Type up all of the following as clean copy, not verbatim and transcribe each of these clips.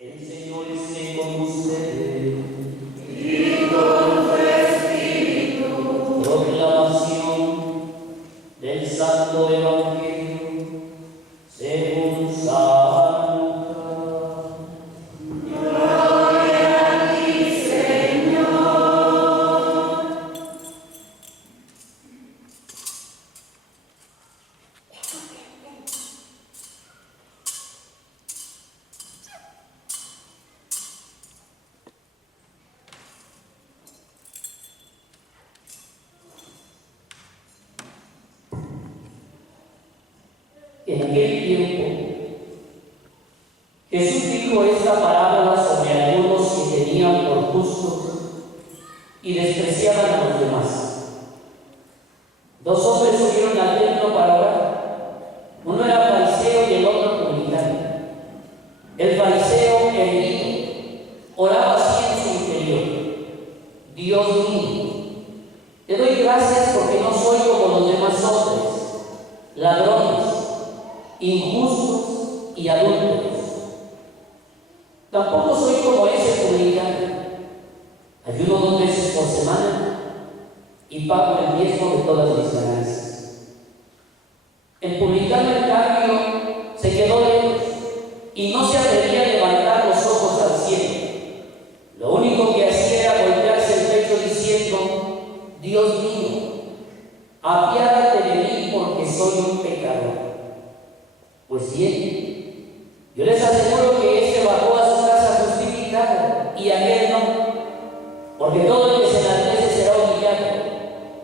El Señor esté con ustedes. Y con tu espíritu. Proclamación del Santo Evangelio según San Lucas. Gloria a ti, Señor. En aquel tiempo, Jesús dijo esta parábola sobre algunos que tenían por justos y despreciaban a los demás. Dos hombres subieron al templo para orar. Uno era fariseo y el otro publicano. El fariseo, erguido, oraba así en su interior: Dios mío, te doy gracias porque no soy como los demás hombres, ladrones, injustos y adúlteros. Tampoco soy como ese publicano. Ayuno 2 veces por semana y pago el diezmo de todas mis ganancias. El publicano, en cambio, se quedó lejos y no se atrevía a levantar los ojos al cielo. Lo único que hacía era golpearse el pecho diciendo: Dios mío, apiádate de mí porque soy un pecador. Pues bien, yo les aseguro que este bajó a su casa justificado y aquel no, porque todo el que se enaltece será humillado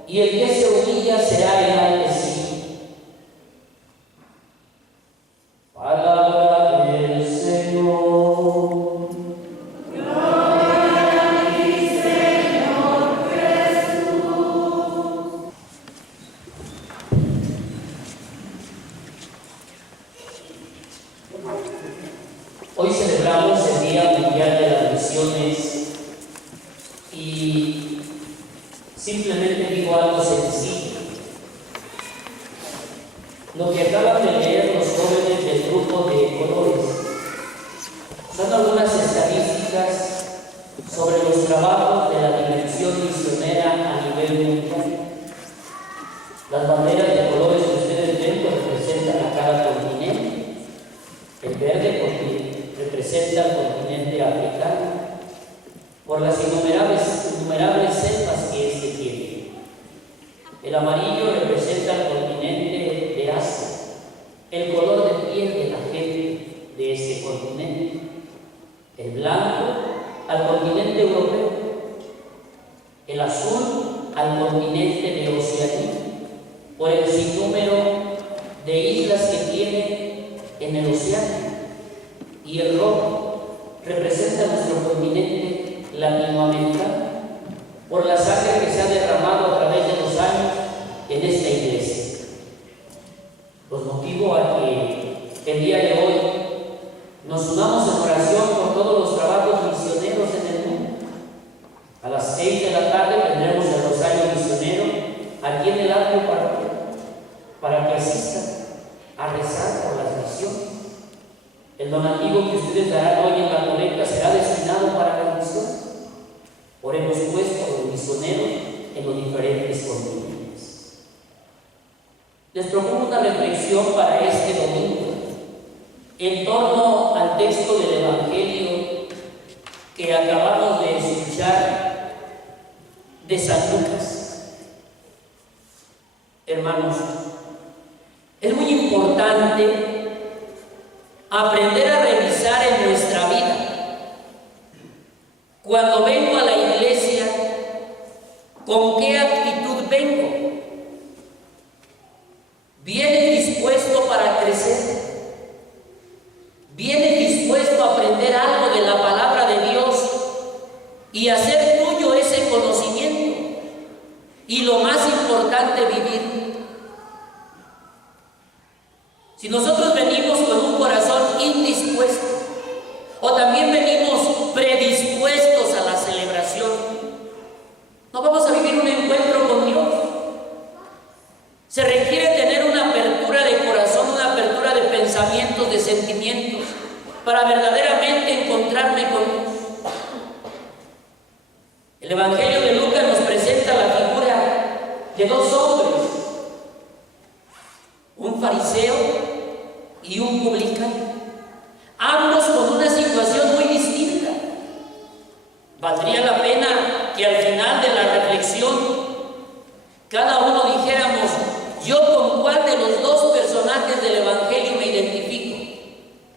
y el que se humilla será enaltecido. Palabra del Señor. Gloria a ti, Señor Jesús. Hoy celebramos el Día Mundial de las Misiones y simplemente digo algo sencillo. Lo que acaban de leer los jóvenes del grupo de colores son algunas estadísticas sobre los trabajos de la dimensión misionera a nivel mundial. Las banderas de colores que ustedes ven representan a cada continente. El verde porque representa al continente africano, por las innumerables selvas que éste tiene. El amarillo representa al continente de Asia, el color de piel de la gente de este continente. El blanco al continente europeo. El azul al continente de Oceanía, por el sinnúmero de islas que tiene en el océano. Y el rojo representa nuestro continente latinoamericano, por la sangre que se ha derramado a través de los años en esta iglesia. Los motivo a que el día de hoy nos unamos en oración por todos los trabajos misioneros en el mundo. A las 6 de la tarde tendremos el rosario misionero aquí en el atrio para que asistan a rezar por las misiones. El donativo que ustedes darán hoy en la colecta será destinado para la misión. Oremos pues por los misioneros en los diferentes continentes. Les propongo una reflexión para este domingo en torno al texto del Evangelio que acabamos de escuchar de San Lucas. Hermanos, es muy importante aprender a revisar en nuestra vida. Cuando vengo a la iglesia, ¿con qué actitud vengo? ¿Vienes dispuesto para crecer? ¿Vienes dispuesto a aprender algo de la palabra de Dios y hacer tuyo ese conocimiento? Y lo más importante, vivir. Si nosotros venimos con un corazón indispuesto o también venimos predispuestos a la celebración, no vamos a vivir un encuentro con Dios. Se requiere tener una apertura de corazón, una apertura de pensamientos, de sentimientos, para verdaderamente encontrarme con Dios. El Evangelio de Lucas nos presenta la figura de dos hombres, un fariseo y un publicano, ambos con una situación muy distinta. Valdría la pena que al final de la reflexión cada uno dijéramos: ¿yo con cuál de los dos personajes del Evangelio me identifico?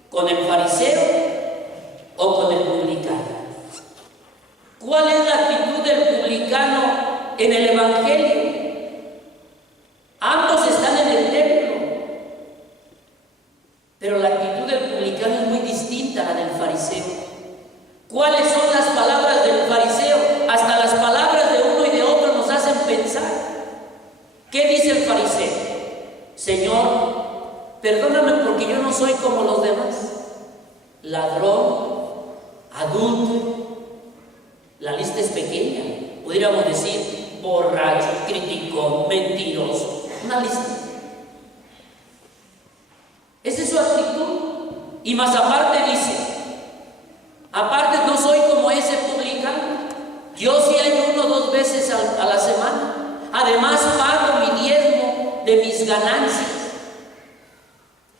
¿Con el fariseo o con el publicano? ¿Cuál es la actitud del publicano en el Evangelio? Ambos están en el templo, pero la actitud del publicano es muy distinta a la del fariseo. ¿Cuáles son las palabras del fariseo? Hasta las palabras de uno y de otro nos hacen pensar. ¿Qué dice el fariseo? Señor, perdóname porque yo no soy como los demás. Ladrón, adúltero, la lista es pequeña. Podríamos decir borracho, criticón, mentiroso. Una lista. Esa es su actitud. Y más aparte dice: aparte no soy como ese publicano. Yo sí ayuno 2 veces a la semana. Además pago mi diezmo de mis ganancias.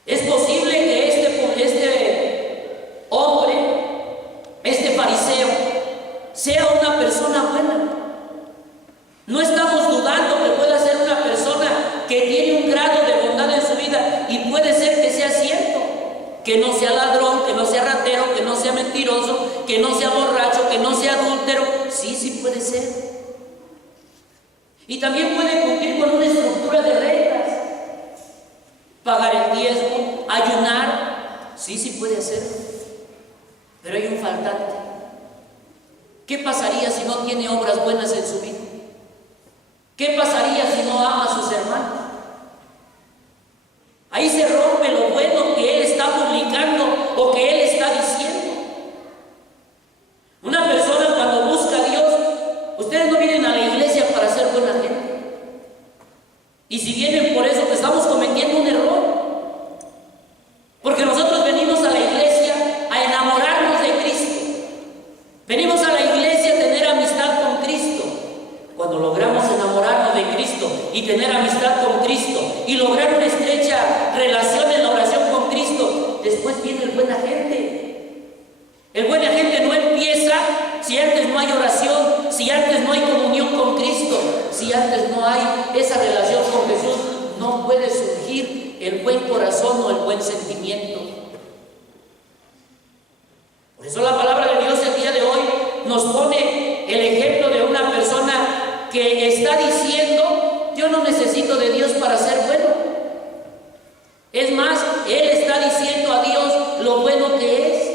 Es posible que este hombre, este fariseo, sea una persona buena. No estamos dudando que pueda ser una persona que tiene un grado de bondad en su vida, y puede ser que sea cierto, que no sea ladrón, que no sea ratero, que no sea mentiroso, que no sea borracho, que no sea adúltero. Sí puede ser. Y también puede cumplir con una estructura de reglas. Pagar el diezmo, ayunar, sí puede hacer. Pero hay un faltante. ¿Qué pasaría si no tiene obras buenas en su vida? ¿Qué pasaría si no ama a sus hermanos? Ahí se rompe lo bueno que él está publicando o que él está diciendo. Una persona cuando busca a Dios, ustedes no vienen a la iglesia para ser buena gente. Y si vienen por eso, pues estamos cometiendo un error. Porque nosotros venimos a la iglesia a enamorarnos de Cristo. Venimos a la iglesia a tener amistad con Cristo. Cuando logramos enamorarnos de Cristo y tener amistad con Cristo y lograr una estrecha relación en la oración con Cristo, después viene el buen agente. El buen agente no empieza si antes no hay oración, si antes no hay comunión con Cristo, si antes no hay esa relación con Jesús. No puede surgir el buen corazón o el buen sentimiento. Por eso la palabra de Dios el día de hoy nos pone el ejemplo de una persona que está diciendo: yo no necesito de Dios para ser bueno. Es más, él está diciendo a Dios lo bueno que es.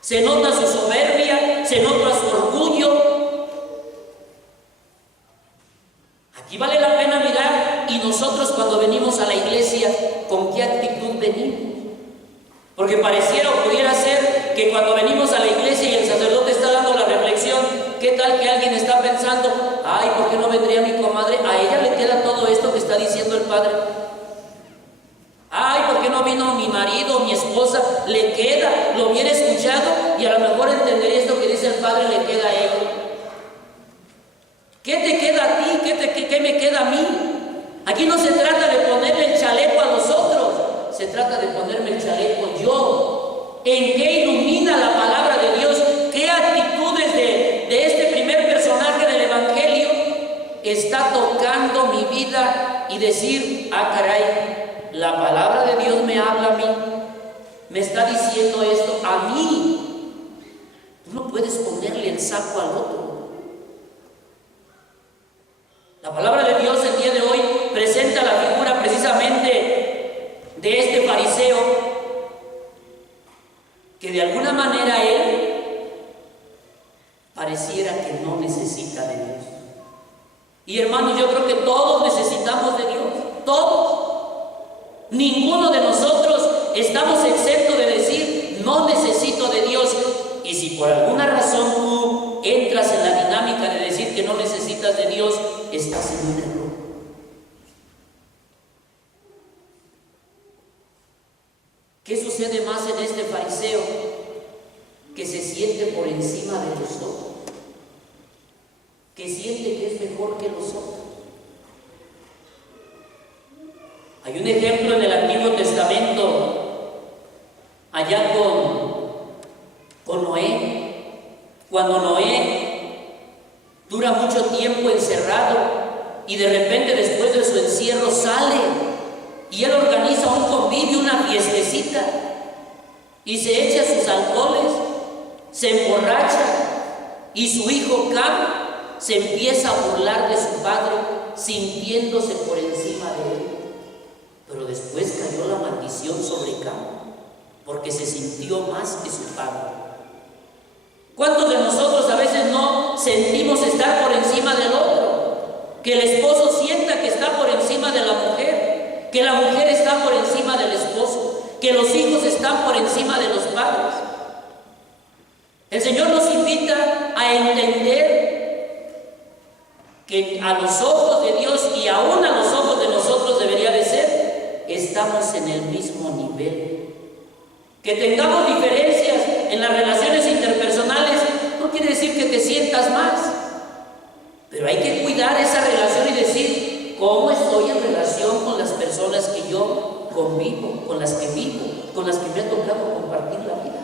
Se nota su soberbia, se nota su orgullo. Aquí vale la pena mirar, y nosotros cuando venimos a la iglesia, ¿con qué actitud venimos? Porque pareciera o pudiera ser que cuando venimos a la iglesia y el sacerdote está dando la reflexión, ¿qué tal que alguien está pensando: ay, ¿por qué no vendría mi comadre? A ella le queda todo esto que está diciendo el padre. Ay, ¿por qué no vino mi marido, mi esposa? Le queda, lo hubiera escuchado y a lo mejor entendería esto que dice el padre, le queda a él. ¿Qué te queda a ti? ¿Qué me queda a mí? Aquí no se trata de ponerle el chaleco a los otros, se trata de ponerme el chaleco yo. ¿En qué ilumina la palabra de Dios? ¿Qué actitudes de este primer personaje del Evangelio está tocando mi vida y decir: ah, caray, la palabra de Dios me habla a mí, me está diciendo esto a mí? Tú no puedes ponerle el saco al otro. La palabra de Dios el día de hoy presenta la figura precisamente de este fariseo, que de alguna manera él pareciera que no necesita de Dios. Y hermanos, yo creo que todos necesitamos de Dios, todos. Ninguno de nosotros estamos exentos de decir: no necesito de Dios. Y si por alguna razón tú entras en la dinámica de decir que no necesitas de Dios, estás en un error. ¿Qué sucede más en este fariseo? Que se siente por encima de los otros, que siente que es mejor que los otros. Hay un ejemplo en el Antiguo Testamento, allá con Noé, cuando Noé dura mucho tiempo encerrado y de repente después de su encierro sale y él organiza un convivio, una fiestecita y se echa sus alcoholes, se emborracha y su hijo Cam se empieza a burlar de su padre sintiéndose por encima de él. Pero después cayó la maldición sobre Cam porque se sintió más que su padre. ¿Cuántos de nosotros a veces no sentimos estar por encima del otro? Que el esposo sienta que está por encima de la mujer, que la mujer está por encima del esposo, que los hijos están por encima de los padres. El Señor nos invita a entender que a los ojos de Dios y aún a los ojos de nosotros debería de ser, estamos en el mismo nivel. Que tengamos diferencias en las relaciones interpersonales no quiere decir que te sientas más, pero hay que cuidar esa relación y decir cómo estoy en relación con las personas que yo convivo, con las que vivo, con las que me ha tocado compartir la vida.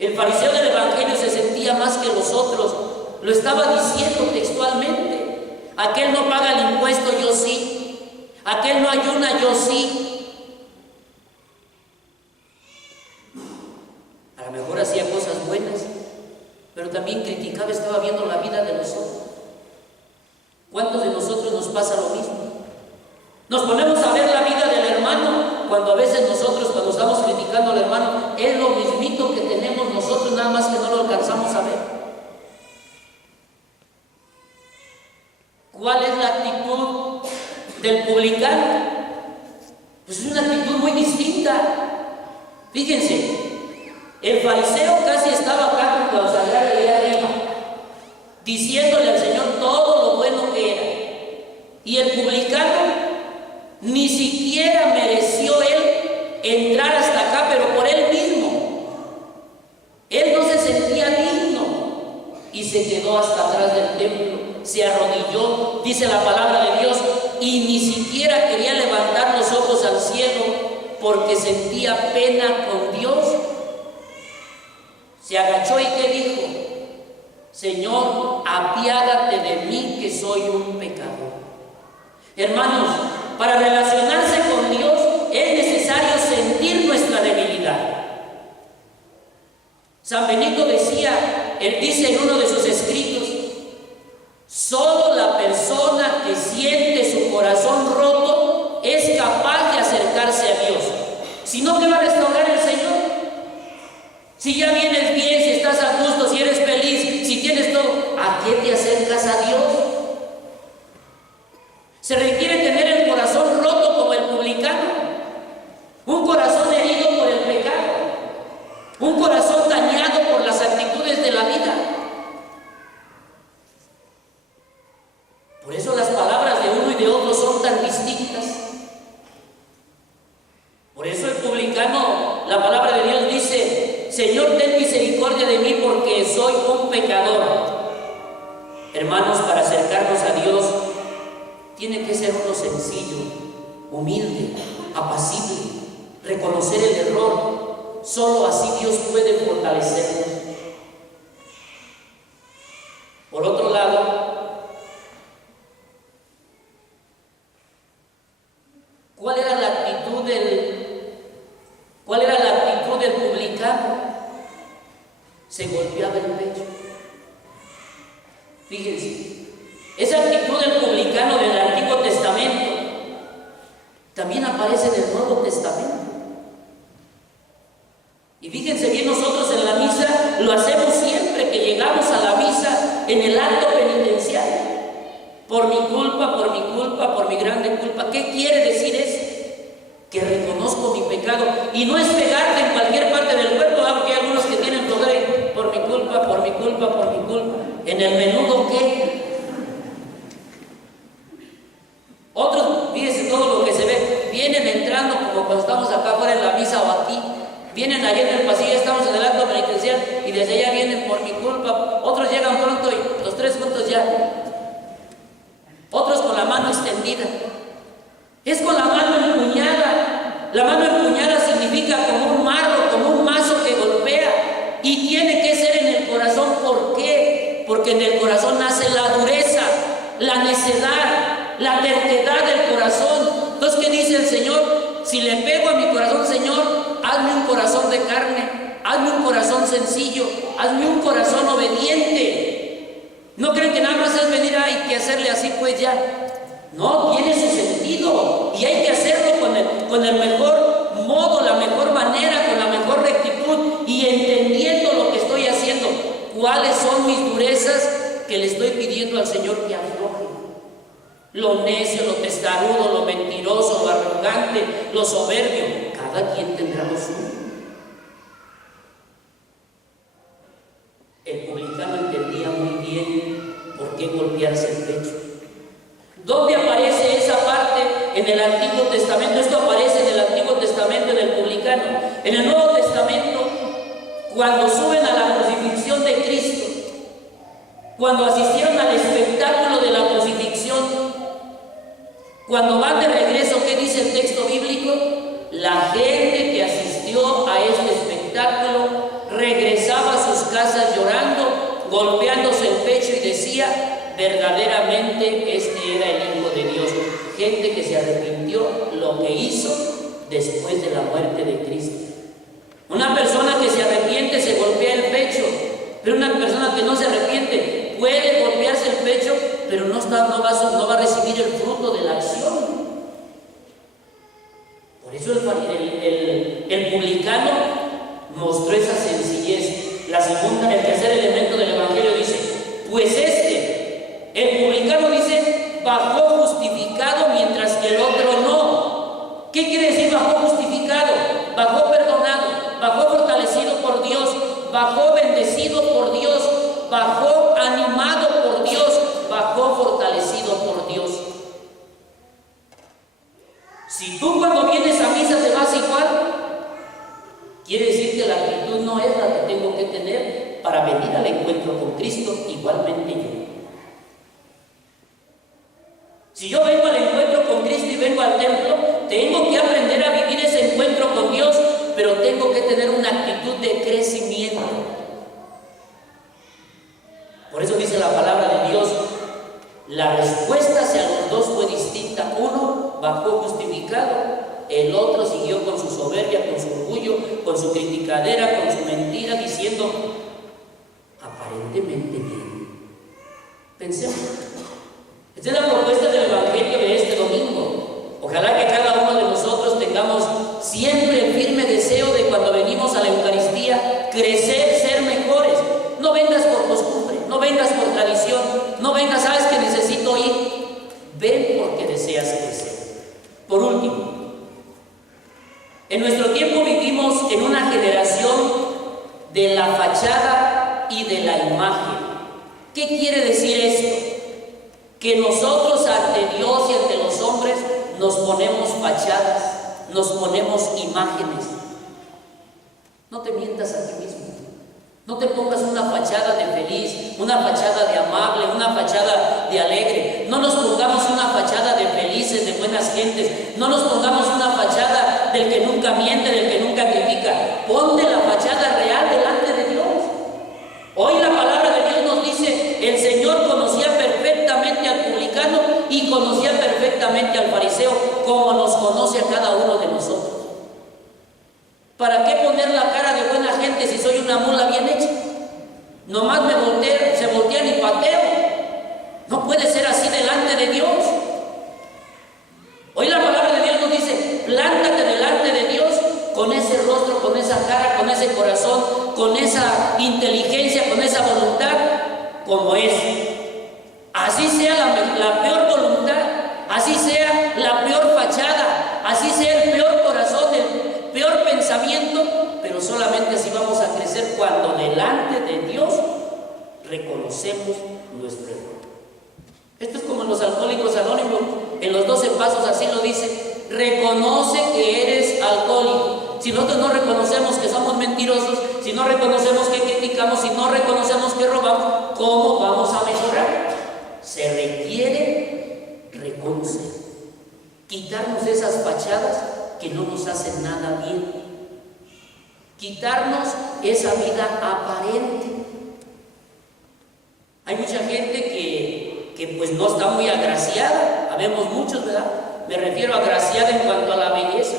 El fariseo del Evangelio se sentía más que los otros, lo estaba diciendo textualmente: aquel no paga el impuesto, yo sí; aquel no ayuna, yo sí. A lo mejor hacía cosas buenas, pero también criticaba, estaba viendo la vida de los otros. ¿Cuántos de nosotros nos pasa lo mismo? Nos ponemos a ver la vida del hermano, cuando a veces nosotros, cuando estamos criticando al hermano, es lo mismito que tenemos nosotros, nada más que no lo alcanzamos a ver. ¿Cuál es la actitud del publicano? Pues es una actitud muy distinta. Fíjense, el fariseo casi estaba acá con los sagrados de arriba, diciéndole al Señor todo lo bueno que era. Y el publicano ni siquiera mereció él entrar hasta acá, pero por él mismo. Él no se sentía digno y se quedó hasta atrás del templo, se arrodilló, dice la palabra de Dios, y ni siquiera quería levantar los ojos al cielo porque sentía pena con Dios. Se agachó y ¿qué dijo? Señor, apiádate de mí que soy un pecador. Hermanos, para relacionarse con Dios es necesario sentir nuestra debilidad. San Benito decía, él dice en uno de sus escritos: solo la persona que siente su corazón roto es capaz de acercarse a Dios. Si no, ¿qué va a restaurar el Señor? Si ya vienes bien, si estás a gusto, si eres feliz, si tienes todo, ¿a qué te acercas a Dios? Se requiere tener el corazón roto como el publicano, un corazón herido por el pecado, un corazón dañado por las actitudes de la vida. Por eso las palabras de uno y de otro son tan distintas. Por eso el publicano, la palabra de Dios dice: Señor, ten misericordia de mí porque soy un pecador. Hermanos, para acercarnos a Dios tiene que ser uno sencillo, humilde, apacible, reconocer el error. Solo así Dios puede fortalecernos. Por otro lado, ¿cuál era la actitud del publicano? Se golpeaba el pecho. Fíjense, esa actitud del publicano del Antiguo Testamento también aparece en el Nuevo Testamento. Y fíjense bien, nosotros en la misa lo hacemos siempre que llegamos a la misa, en el acto penitencial. Por mi culpa, por mi grande culpa. ¿Qué quiere decir eso? Que reconozco mi pecado. Y no es pegarte en cualquier parte del cuerpo, porque hay algunos que tienen poder por mi culpa, por mi culpa, por mi culpa. En el menudo, ¿qué? Otros, fíjense todo lo que se ve. cuando estamos acá fuera en la misa o aquí, vienen allá en el pasillo, estamos en el acto penitencial y desde allá vienen por mi culpa. Otros llegan pronto y los tres juntos ya. Otros con la mano extendida. Es con la mano empuñada. La mano empuñada significa como un marro, como un mazo que golpea. Y tiene que ser en el corazón. ¿Por qué? Porque en el corazón nace la dureza, la necedad, la terquedad del corazón. Entonces, ¿qué dice el Señor? Si le pego a mi corazón, Señor, hazme un corazón de carne, hazme un corazón sencillo, hazme un corazón obediente. ¿No creen que nada más es venir y que hacerle así pues ya? No, tiene su sentido y hay que hacerlo con el mejor modo, la mejor manera, con la mejor rectitud y entendiendo lo que estoy haciendo. ¿Cuáles son mis durezas que le estoy pidiendo al Señor que afloje? Lo necio, lo testarudo, lo mentiroso, lo arrogante, lo soberbio. Cada quien tendrá lo suyo. El publicano entendía muy bien por qué golpearse el pecho. ¿Dónde aparece esa parte? En el Antiguo Testamento. Esto aparece en el Antiguo Testamento del publicano. En el Nuevo Testamento, cuando suben a la crucifixión de Cristo, cuando asistieron al espectáculo de la crucifixión, cuando van de regreso, ¿qué dice el texto bíblico? La gente que asistió a este espectáculo regresaba a sus casas llorando, golpeándose el pecho y decía, verdaderamente este era el Hijo de Dios. Gente que se arrepintió lo que hizo después de la muerte de Cristo. Una persona que se arrepiente se golpea el pecho, pero una persona que no se arrepiente puede golpearse el pecho, pero no va a recibir el fruto de la acción. Por eso el publicano mostró esa sencillez. El tercer elemento del Evangelio dice, pues el publicano dice, bajó justificado mientras que el otro no. ¿Qué quiere decir bajó justificado? Bajó perdonado, bajó fortalecido por Dios, bajó bendecido por Dios, bajó animado por Dios, bajó fortalecido por Dios. Si tú cuando vienes a misa te vas igual, quiere decir que la actitud no es la que tengo que tener para venir al encuentro con Cristo, igualmente yo. Si yo vengo al encuentro con Cristo y vengo al templo, tengo que aprender a vivir ese encuentro con Dios, pero tengo que tener una actitud de crecimiento. Por eso dice la palabra de Dios, la respuesta hacia los dos fue distinta. Uno bajó justificado, el otro siguió con su soberbia, con su orgullo, con su criticadera, con su mentira, diciendo aparentemente bien. Pensemos. Esta es la propuesta del Evangelio de este domingo. Ojalá que cada uno de nosotros tengamos siempre el firme deseo de cuando venimos a la Eucaristía, crecer, ser mejores. No vengas por costumbre, no vengas por tradición, no vengas, sabes que necesito ir. Ven porque deseas crecer. Por último, en nuestro tiempo vivimos en una generación de la fachada y de la imagen. ¿Qué quiere decir esto? Que nosotros ante Dios y ante los hombres nos ponemos fachadas, nos ponemos imágenes. No te mientas a ti mismo. No te pongas una fachada de feliz, una fachada de amable, una fachada de alegre. No nos pongamos una fachada de felices, de buenas gentes. No nos pongamos una fachada del que nunca miente, del que nunca critica. Ponte la fachada real delante de Dios. Hoy la palabra de Dios nos dice, el Señor conocía perfectamente al publicano y conocía perfectamente al fariseo, como nos conoce a cada uno de nosotros. ¿Para qué poner la cara de buena gente si soy una mula bien hecha? Nomás se voltean y pateo. No puede ser así delante de Dios. Hoy la palabra de Dios nos dice, plántate delante de Dios con ese rostro, con esa cara, con ese corazón, con esa inteligencia, con esa voluntad, como es. Así sea la peor voluntad, así sea la peor fachada, así sea el peor corazón, el peor pensamiento, pero solamente así vamos a crecer cuando delante de Dios reconocemos nuestro error. Esto es como en los alcohólicos anónimos, en los 12 pasos así lo dice, reconoce que eres alcohólico, si nosotros no reconocemos que somos mentirosos, si no reconocemos que criticamos, si no reconocemos que robamos, ¿cómo vamos a mejorar? Se requiere reconocer, quitarnos esas fachadas que no nos hacen nada bien, quitarnos esa vida aparente. Hay mucha gente que pues no está muy agraciada, habemos muchos, ¿verdad? Me refiero a agraciada en cuanto a la belleza.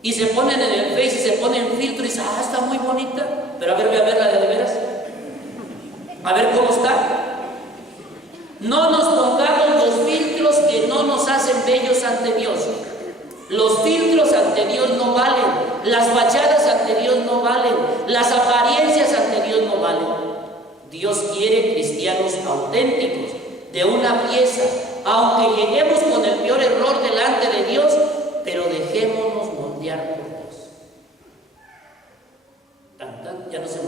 Y se ponen en el Face y se ponen filtro y dicen, está muy bonita, pero a ver, voy a verla de veras. A ver cómo está. No nos pongamos los filtros que no nos hacen bellos ante Dios. Los filtros ante Dios no valen, las fachadas ante Dios no valen, las apariencias ante Dios no valen. Dios quiere cristianos auténticos, de una pieza, aunque lleguemos con el peor error delante de Dios, pero dejémonos moldear por Dios. Ya no se